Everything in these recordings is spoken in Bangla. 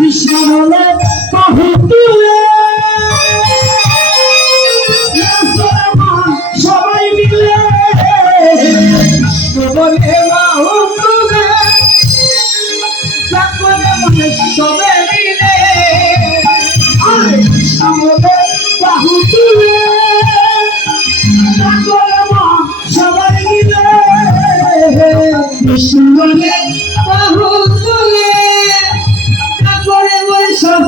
কৃষ্ণ বলে বাহু তুলে সবাই মিলে কৃষ্ণ বলে বাহু তুলে সবে মিলে কৃষ্ণ বলে বাহু তুলে সবাই মিলে কৃষ্ণ বলে বাহু তুলে সব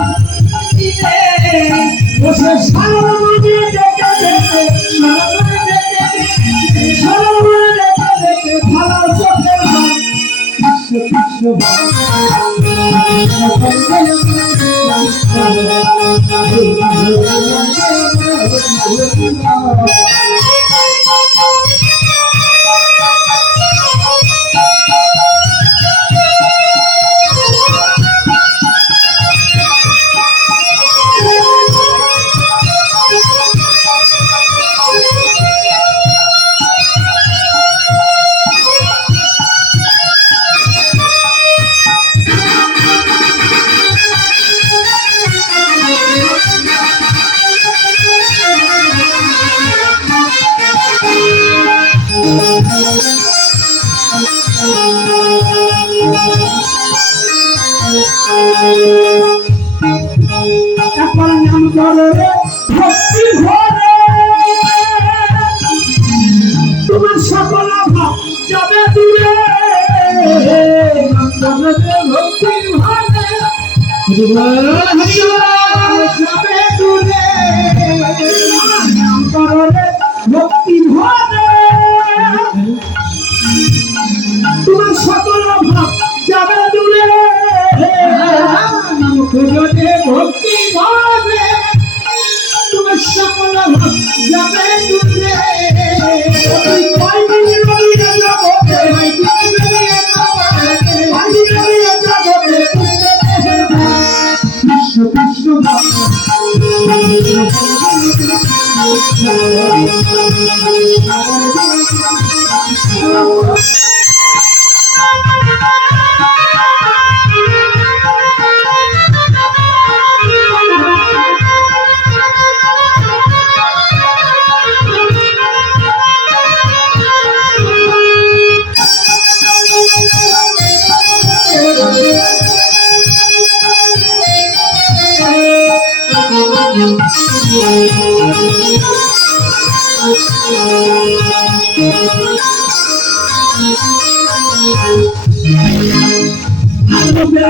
বসে সারা মাঝে দেখে দেখে সারা মাঝে দেখে দেখে ভালো চোখে কৃষ্ণ এখন নাম করে ভক্তি ভরে তোমার সকল ভাব যাবে দূরে ভক্তি ভরে যাবে দূরে নাম করে ভক্তি ভরে তোমার সকল ভাব যাবে দূরে ভক্তি ভাবে তোমার সকল ভাব যাবে দূরে কৃষ্ণ কৃষ্ণ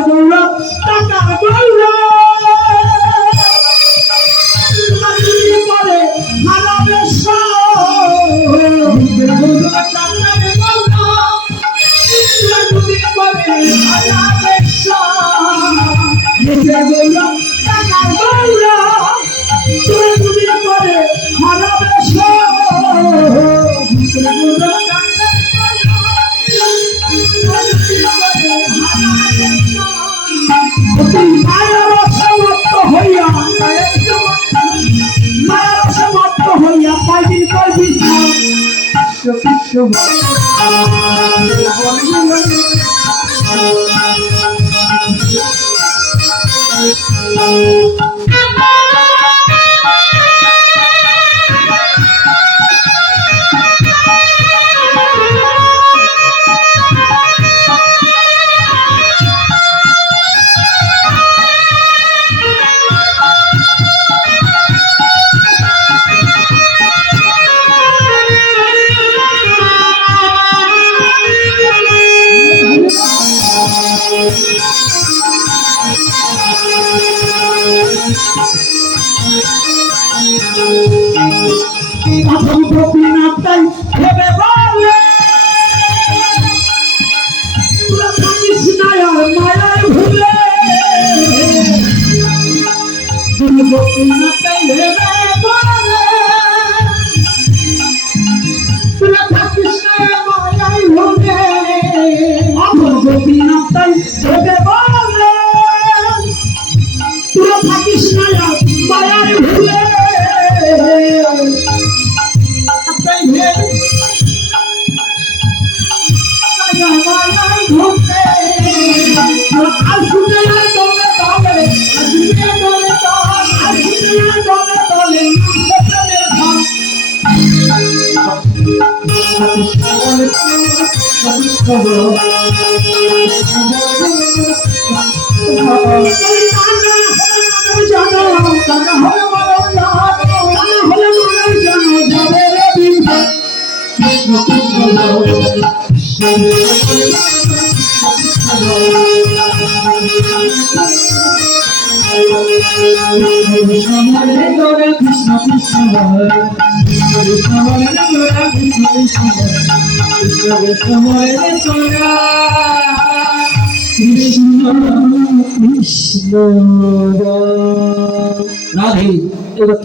গৌরব টাকা গৌরব করে ভালোবেসা গোপীনাথটাই ভেবে বলে তোরা থাকিস না মায়াই ভুলে আমার গোপীনাথটাই ভেবে বলে তোরা থাকিস না মায়াই ভুলে তাই ভেবে মায়াই ভুলে আসুনে দলে দলে আসুনে দলে দলে আসুনে দলে দলে প্রেমের ভাব কৃষ্ণ কৃষ্ণ কৃষ্ণ রাধে। এবার